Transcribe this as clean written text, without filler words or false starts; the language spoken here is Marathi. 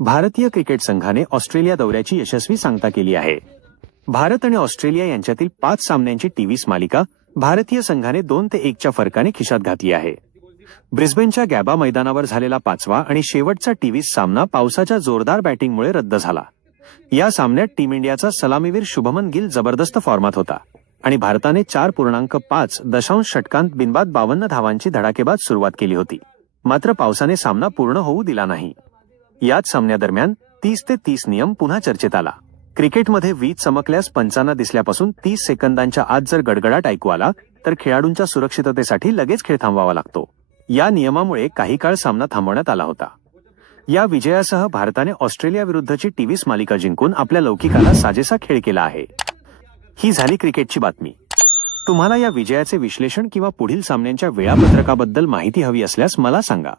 भारतीय क्रिकेट संघाने ऑस्ट्रेलिया दौऱ्याची यशस्वी सांगता केली आहे। भारत आणि ऑस्ट्रेलिया यांच्यातील 5 सामन्यांची टी20 मालिका भारतीय संघाने 2-1 च्या फरकाने खिशात घातली आहे। ब्रिस्बेनच्या गॅबा मैदानावर झालेला 5वा आणि शेवटचा टी20 सामना पावसाच्या जोरदार बॅटिंगमुळे रद्द झाला। या सामन्यात टीम इंडियाचा सलामीवीर शुभमन गिल जबरदस्त फॉर्मात होता आणि भारताने 4.5 षटकांत बिनबाद 52 धावांची धडाकेबाज सुरुवात केली होती। मात्र पावसाने सामना पूर्ण होऊ दिला नाही। याच सामन्यादरम्यान 30 ते 30 नियम पुन्हा चर्चेत आला। क्रिकेटमध्ये वीज चमकल्यास पंचांना दिसल्यापासून 30 सेकंदांच्या आत जर गडगडाट ऐकू आला तर खेळाडूंच्या सुरक्षिततेसाठी लगेच खेळ थांबवावा लागतो। या नियमामुळे काही काळ सामना थांबवण्यात आला होता। या विजयासह भारताने ऑस्ट्रेलिया विरुद्धची टी20 मालिका जिंकून आपल्या लौकिकाला साजेसा खेळ केला आहे। ही झाली क्रिकेटची बातमी। तुम्हाला या विजयाचे विश्लेषण किंवा पुढील सामन्यांच्या वेळापत्रकाबद्दल माहिती हवी असल्यास मला सांगा।